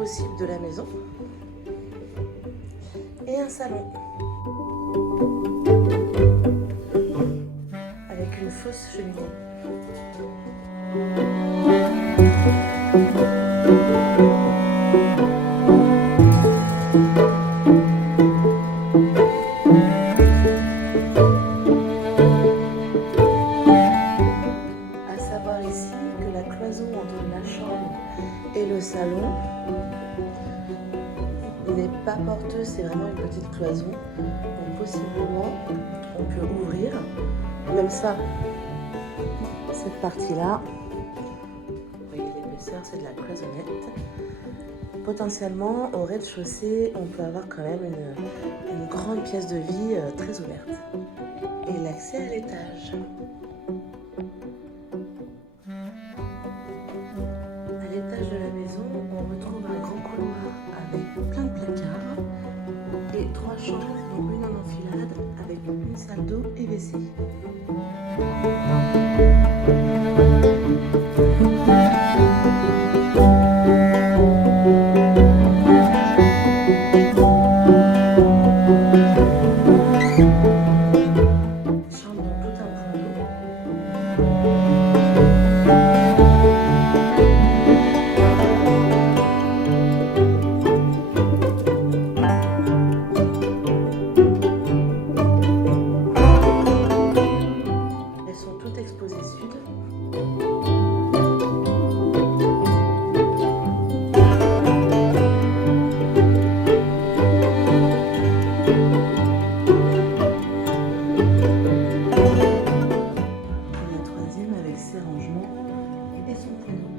possible de la maison. Et un salon. Avec une fausse cheminée. À savoir ici que la cloison entre la chambre et le salon n'est pas porteuse, c'est vraiment une petite cloison. Donc possiblement on peut ouvrir même ça, cette partie-là. Vous voyez l'épaisseur, c'est de la cloisonnette. Potentiellement au rez-de-chaussée, on peut avoir quand même une grande pièce de vie très ouverte. Et l'accès à l'étage. À l'étage de la maison, on retrouve un grand couloir avec plein de placards et 3 chambres, dont une en enfilade avec une salle d'eau et WC. Chambre dont tout un point d'eau. Elles sont toutes exposées sud. Avec ses rangements et son prénom.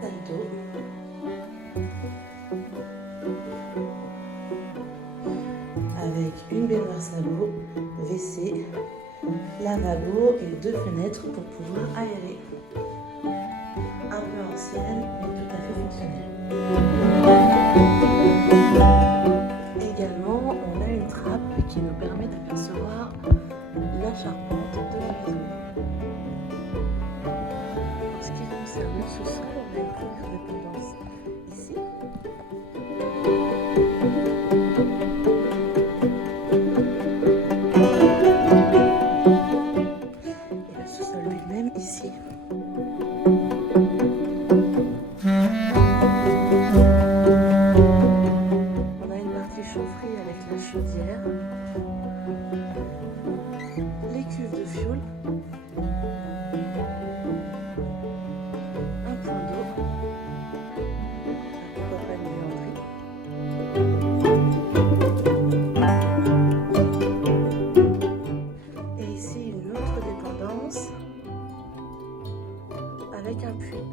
Salle d'eau. Avec une baignoire sabot, WC, lavabo et 2 fenêtres pour pouvoir aérer. Un peu ancienne, mais tout à fait fonctionnelle. Également, on a une trappe qui nous permet d'apercevoir la charpente de la maison. En ce qui concerne le sous-sol, on a une première dépendance ici. Et le sous-sol lui-même ici. On a une partie chaufferie avec la chaudière, les cuves de fioul, un point d'eau, pourquoi pas une buanderie. Et ici une autre dépendance avec un puits.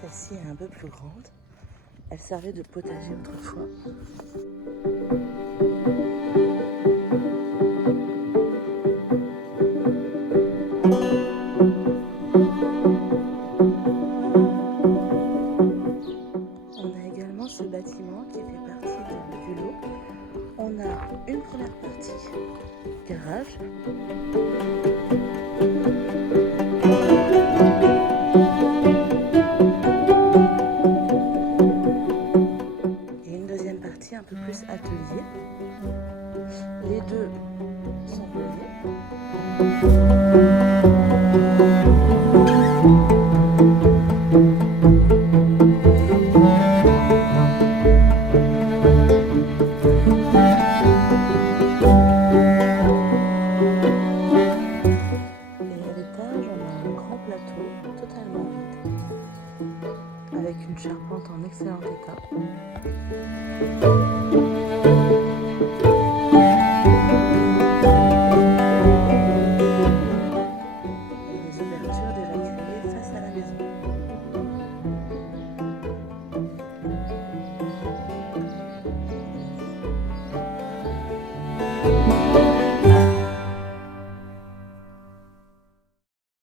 Celle-ci est un peu plus grande. Elle servait de potager autrefois. On a également ce bâtiment qui fait partie du lot. On a une première partie garage. Un peu plus atelier. Les deux sont reliés. Et à l'étage, on a un grand plateau totalement vide avec une charpente en excellent état.